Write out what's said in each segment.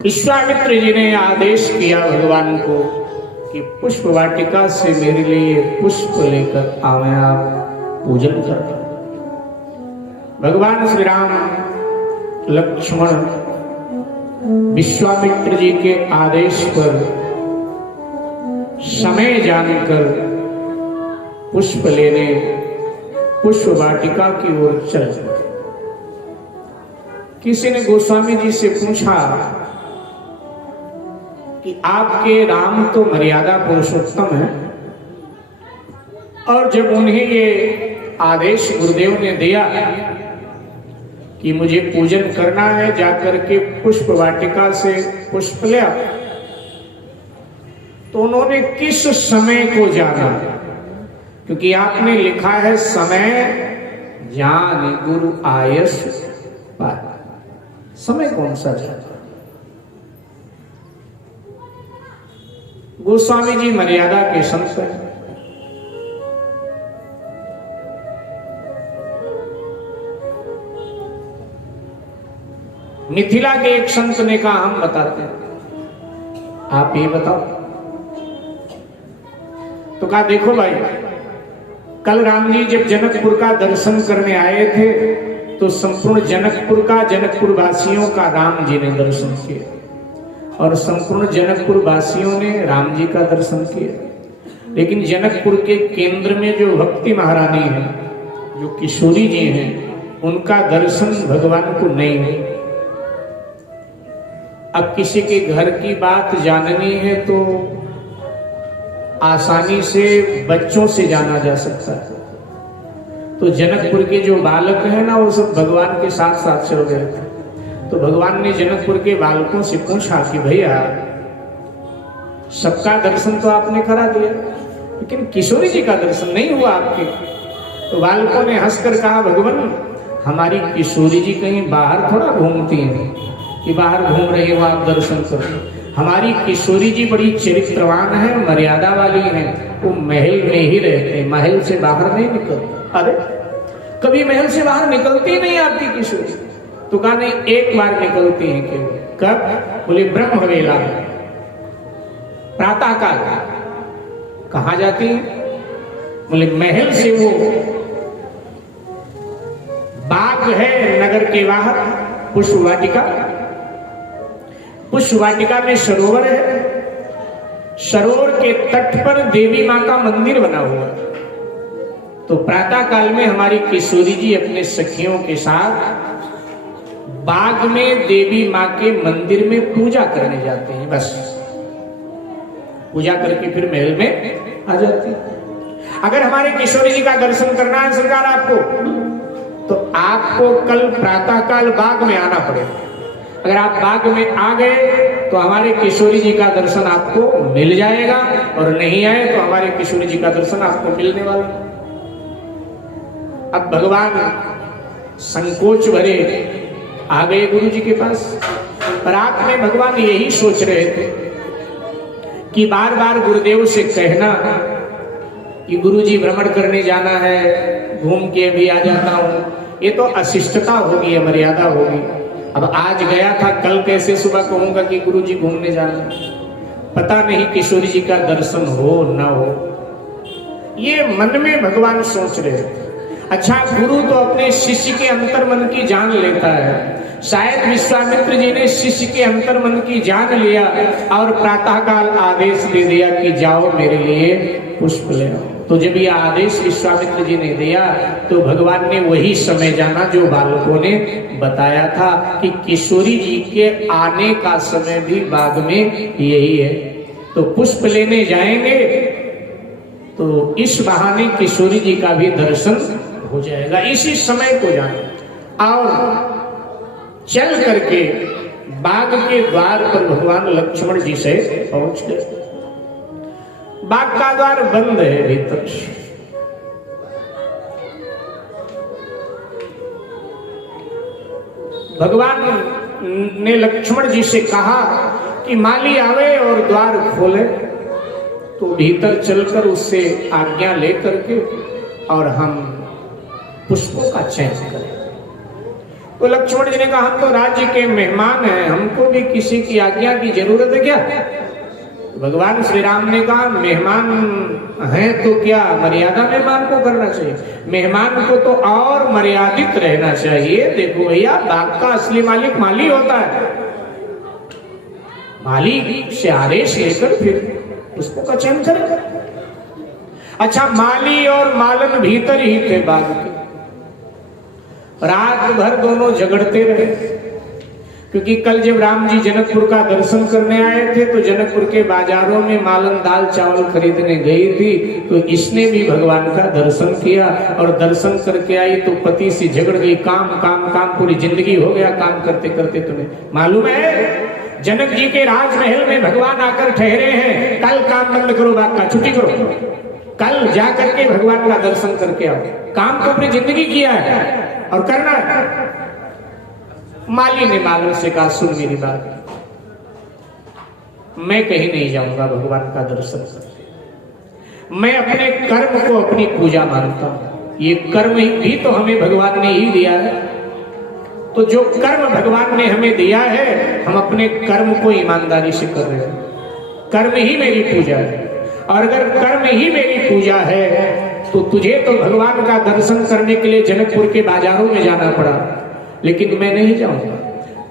विश्वामित्र जी ने आदेश किया भगवान को कि पुष्प वाटिका से मेरे लिए पुष्प लेकर आवे, आप पूजन कर। भगवान श्री राम लक्ष्मण विश्वामित्र जी के आदेश पर समय जानकर पुष्प लेने पुष्प वाटिका की ओर चल गए। किसी ने गोस्वामी जी से पूछा कि आपके राम तो मर्यादा पुरुषोत्तम है, और जब उन्हें ये आदेश गुरुदेव ने दिया कि मुझे पूजन करना है, जाकर के पुष्प वाटिका से पुष्प ले आओ, तो उन्होंने किस समय को जाना? क्योंकि आपने लिखा है समय जान गुरु आयस पाए। समय कौन सा जाना? गोस्वामी जी मर्यादा के संत हैं। मिथिला के एक संत ने कहा हम बताते हैं, आप ये बताओ। तो कहा देखो भाई, कल राम जी जब जनकपुर का दर्शन करने आए थे तो संपूर्ण जनकपुर वासियों का राम जी ने दर्शन किया, और संपूर्ण जनकपुर वासियों ने राम जी का दर्शन किया। लेकिन जनकपुर के केंद्र में जो भक्ति महारानी है, जो किशोरी जी हैं, उनका दर्शन भगवान को नहीं है। अब किसी के घर की बात जाननी है तो आसानी से बच्चों से जाना जा सकता है। तो जनकपुर के जो बालक हैं ना, वो सब भगवान के साथ साथ चल गए थे। तो भगवान ने जनकपुर के बालकों से पूछा कि भैया सबका दर्शन तो आपने करा दिया, लेकिन किशोरी जी का दर्शन नहीं हुआ आपके। तो बालकों ने हंसकर कहा भगवान, हमारी किशोरी जी कहीं बाहर थोड़ा घूमती हैं कि बाहर घूम रही हो आप दर्शन करो। हमारी किशोरी जी बड़ी चरित्रवान है, मर्यादा वाली है, वो महल में ही रहते, महल से बाहर नहीं निकलते। अरे कभी महल से बाहर निकलती नहीं आपकी किशोरी? तो कहा नहीं, एक बार निकलती हैं केवल। कब? बोले ब्रह्म वेला, प्रातः काल। कहाँ जाती है? बोले महल से वो बाग है नगर के बाहर, पुष्प वाटिका। पुष्प वाटिका में सरोवर है, सरोवर के तट पर देवी माँ का मंदिर बना हुआ है। तो प्रातः काल में हमारी किशोरी जी अपने सखियों के साथ बाग में देवी माँ के मंदिर में पूजा करने जाते हैं। बस पूजा करके फिर महल में आ जाते हैं। अगर हमारे किशोरी जी का दर्शन करना है सरकार आपको, तो आपको कल प्रातः काल बाग में आना पड़ेगा। अगर आप बाग में आ गए तो हमारे किशोरी जी का दर्शन आपको मिल जाएगा, और नहीं आए तो हमारे किशोरी जी का दर्शन आपको मिलने वाला। अब भगवान संकोच भरे आ गए गुरु जी के पास। रात में भगवान यही सोच रहे थे कि बार बार गुरुदेव से कहना कि गुरु जी भ्रमण करने जाना है, घूम के भी आ जाता हूं, ये तो अशिष्टता होगी, मर्यादा होगी। अब आज गया था, कल कैसे सुबह कहूंगा कि गुरु जी घूमने जाना? पता नहीं किशोरी जी का दर्शन हो ना हो, ये मन में भगवान सोच रहे थे। अच्छा, गुरु तो अपने शिष्य के अंतर्मन की जान लेता है। शायद विश्वामित्र जी ने शिष्य के अंतर्मन की जान लिया और प्रातःकाल आदेश दे दिया कि जाओ मेरे लिए पुष्प ले आओ। तो जब ये आदेश विश्वामित्र जी ने दिया तो भगवान ने वही समय जाना जो बालकों ने बताया था कि किशोरी जी के आने का समय भी बाग में यही है। तो पुष्प लेने जाएंगे तो इस बहाने किशोरी जी का भी दर्शन हो जाएगा। इसी समय को जाना। और चल करके बाग के द्वार पर भगवान लक्ष्मण जी से पहुंच गए। बाग का द्वार बंद है भीतर से। भगवान ने लक्ष्मण जी से कहा कि माली आवे और द्वार खोले। तो भीतर चलकर उससे आज्ञा लेकर के और हम पुष्पों का चयन करें। तो लक्ष्मण जी ने कहा हम तो राज्य के मेहमान हैं, हमको भी किसी की आज्ञा की जरूरत है क्या? भगवान श्री राम ने कहा मेहमान हैं तो क्या मर्यादा मेहमान को करना चाहिए, मेहमान को तो और मर्यादित रहना चाहिए। देखो भैया, बाग का असली मालिक माली होता है, माली से आदेश लेकर फिर उसको का चयन करेगा। अच्छा, माली और मालन भीतर ही थे बाग के, रात भर दोनों झगड़ते रहे। क्योंकि कल जब राम जी जनकपुर का दर्शन करने आए थे तो जनकपुर के बाजारों में मालन दाल चावल खरीदने गई थी, तो इसने भी भगवान का दर्शन किया और दर्शन करके आई तो पति से झगड़ गई। काम काम काम, पूरी जिंदगी हो गया काम करते करते। तुम्हें मालूम है जनक जी के राजमहल में भगवान आकर ठहरे हैं, कल काम बंद करो, बाग का छुट्टी करो, कल जा करके भगवान का दर्शन करके आओ। काम तो अपनी जिंदगी किया है और करना है। माली ने मालन से कहा सुन मेरी बात, मैं कहीं नहीं जाऊंगा भगवान का दर्शन करने, मैं अपने कर्म को अपनी पूजा मानता हूं। ये कर्म भी तो हमें भगवान ने ही दिया है, तो जो कर्म भगवान ने हमें दिया है हम अपने कर्म को ईमानदारी से कर रहे हैं। कर्म ही मेरी पूजा है, और अगर कर्म ही मेरी पूजा है तो तुझे तो भगवान का दर्शन करने के लिए जनकपुर के बाजारों में जाना पड़ा, लेकिन मैं नहीं जाऊंगा।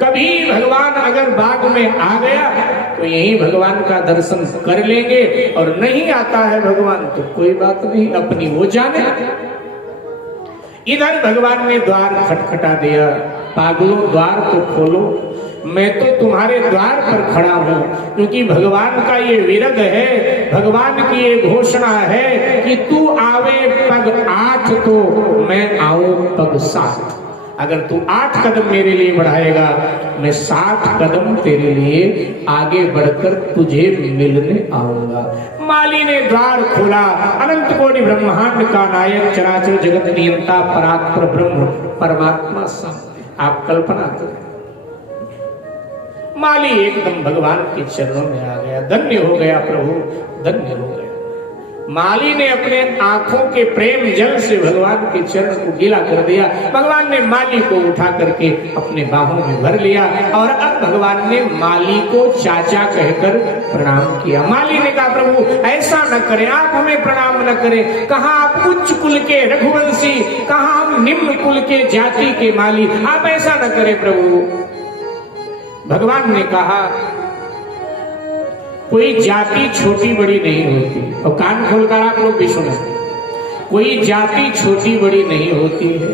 कभी भगवान अगर बाग में आ गया तो यही भगवान का दर्शन कर लेंगे, और नहीं आता है भगवान तो कोई बात नहीं, अपनी वो जाने। इधर भगवान ने द्वार खटखटा दिया, पागलों द्वार तो खोलो, मैं तो तुम्हारे द्वार पर खड़ा हूं। क्योंकि भगवान का ये विरद है, भगवान की ये घोषणा है कि तू आवे पग 8 तो मैं आऊं पग 7। अगर तू 8 कदम मेरे लिए बढ़ाएगा, मैं 7 कदम तेरे लिए आगे बढ़कर तुझे मिलने आऊंगा। माली ने द्वार खोला, अनंत कोटि ब्रह्मांड का नायक, चराचर जगत नियंता, परात्पर ब्रह्म परमात्मा सामने। आप कल्पना करें, माली एकदम भगवान के चरणों में आ गया, धन्य हो गया प्रभु, धन्य हो गया। माली ने अपने आंखों के प्रेम जल से भगवान के चरण को गीला कर दिया। भगवान ने माली को उठा करके अपने बाहों में भर लिया, और अब भगवान ने माली को चाचा कहकर प्रणाम किया। माली ने कहा प्रभु ऐसा न करें, आप हमें प्रणाम न करें, कहाँ आप उच्च कुल के रघुवंशी, कहाँ हम निम्न कुल के जाति के माली, आप ऐसा न करें प्रभु। भगवान ने कहा कोई जाति छोटी बड़ी नहीं होती, और कान खोलकर आप लोग भी सुने, कोई जाति छोटी बड़ी नहीं होती है,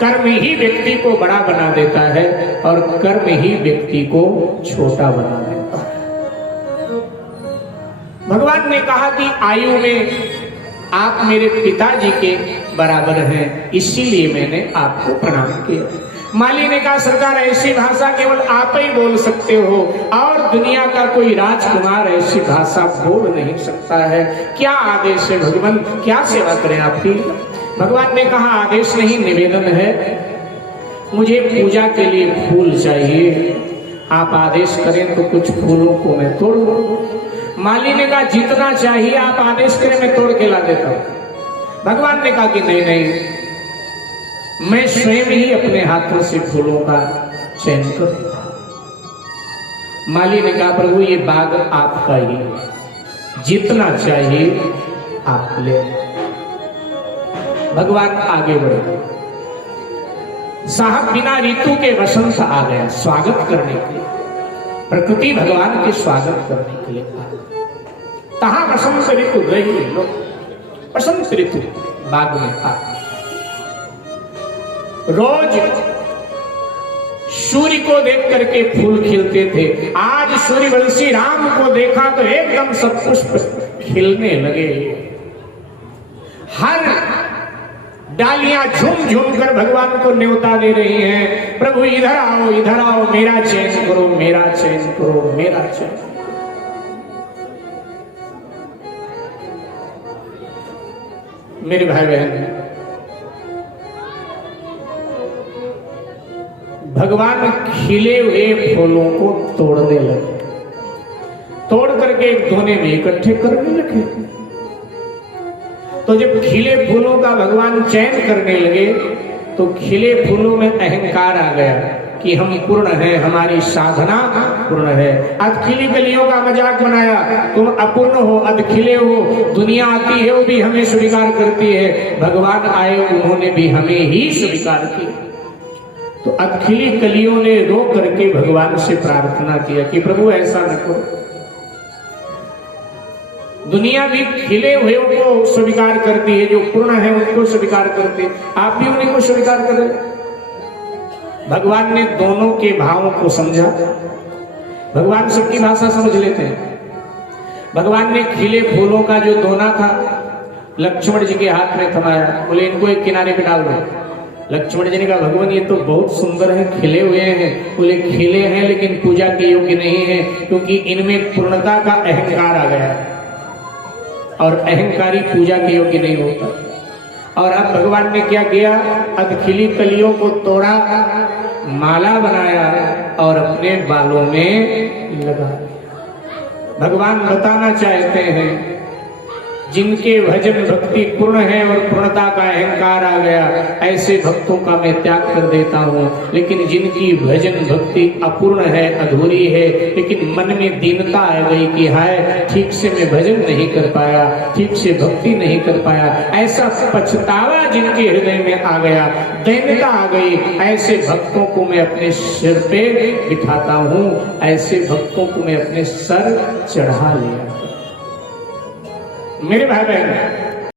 कर्म ही व्यक्ति को बड़ा बना देता है और कर्म ही व्यक्ति को छोटा बना देता है। भगवान ने कहा कि आयु में आप मेरे पिताजी के बराबर हैं, इसीलिए मैंने आपको प्रणाम किया। माली ने कहा सरकार ऐसी भाषा केवल आप ही बोल सकते हो, और दुनिया का कोई राजकुमार ऐसी भाषा बोल नहीं सकता है। क्या आदेश है भगवान, क्या सेवा करें आपकी? भगवान ने कहा आदेश नहीं, निवेदन है, मुझे पूजा के लिए फूल चाहिए, आप आदेश करें तो कुछ फूलों को मैं तोड़ दूं। माली ने कहा जितना चाहिए आप आदेश करें, मैं तोड़ के ला देता हूं। भगवान ने कहा कि नहीं नहीं, मैं स्वयं ही अपने हाथों से फूलों का चयन करूंगा। माली ने कहा प्रभु ये बाग आपका ही है, जितना चाहिए आप ले। भगवान आगे बढ़े, साहब बिना ऋतु के वसंत आ गया स्वागत करने के लिए, प्रकृति भगवान के स्वागत करने के लिए आ। कहा वसंत ऋतु रही, वसंत ऋतु बाग में आ। रोज सूर्य को देख करके फूल खिलते थे, आज सूर्यवंशी राम को देखा तो एकदम सब पुष्प खिलने लगे। हर डालियां झूम झूम कर भगवान को न्योता दे रही हैं, प्रभु इधर आओ इधर आओ, मेरा चयन करो मेरा चयन करो मेरा चयन। मेरे भाई बहन, भगवान खिले हुए फूलों को तोड़ने लगे, तोड़ करके एक धोने में इकट्ठे करने लगे। तो जब खिले फूलों का भगवान चयन करने लगे तो खिले फूलों में अहंकार आ गया कि हम पूर्ण हैं, हमारी साधना पूर्ण है। अध खिली कलियों का मजाक बनाया, तुम अपूर्ण हो, अध खिले हो, दुनिया आती है वो भी हमें स्वीकार करती है, भगवान आए उन्होंने भी हमें ही स्वीकार किया। तो अध खिली कलियों ने रो करके भगवान से प्रार्थना किया कि प्रभु ऐसा न करो, दुनिया भी खिले हुए को स्वीकार करती है, जो पूर्ण है उनको स्वीकार करती है, आप भी उन्हीं को स्वीकार कर रहे। भगवान ने दोनों के भावों को समझा, भगवान सबकी भाषा समझ लेते हैं। भगवान ने खिले फूलों का जो दोना था लक्ष्मण जी के हाथ में थमाया, बोले इनको एक किनारे पे डाल दो। लक्ष्मण जी ने कहा भगवान ये तो बहुत सुंदर है, खिले हुए हैं। बोले खिले हैं लेकिन पूजा के योग्य नहीं है, क्योंकि इनमें पूर्णता का अहंकार आ गया और अहंकारी पूजा के योग्य नहीं होता। और अब भगवान ने क्या किया, अधखिली कलियों को तोड़ा, माला बनाया और अपने बालों में लगा दिया। भगवान बताना चाहते हैं जिनके भजन भक्ति पूर्ण है और पूर्णता का अहंकार आ गया, ऐसे भक्तों का मैं त्याग कर देता हूँ। लेकिन जिनकी भजन भक्ति अपूर्ण है, अधूरी है, लेकिन मन में दीनता आ गई कि हाय ठीक से मैं भजन नहीं कर पाया, ठीक से भक्ति नहीं कर पाया, ऐसा पछतावा जिनके हृदय में आ गया, दीनता आ गई, ऐसे भक्तों को मैं अपने सिर पे बिठाता हूँ, ऐसे भक्तों को मैं अपने सर चढ़ा लिया। मेरे भाई बहन,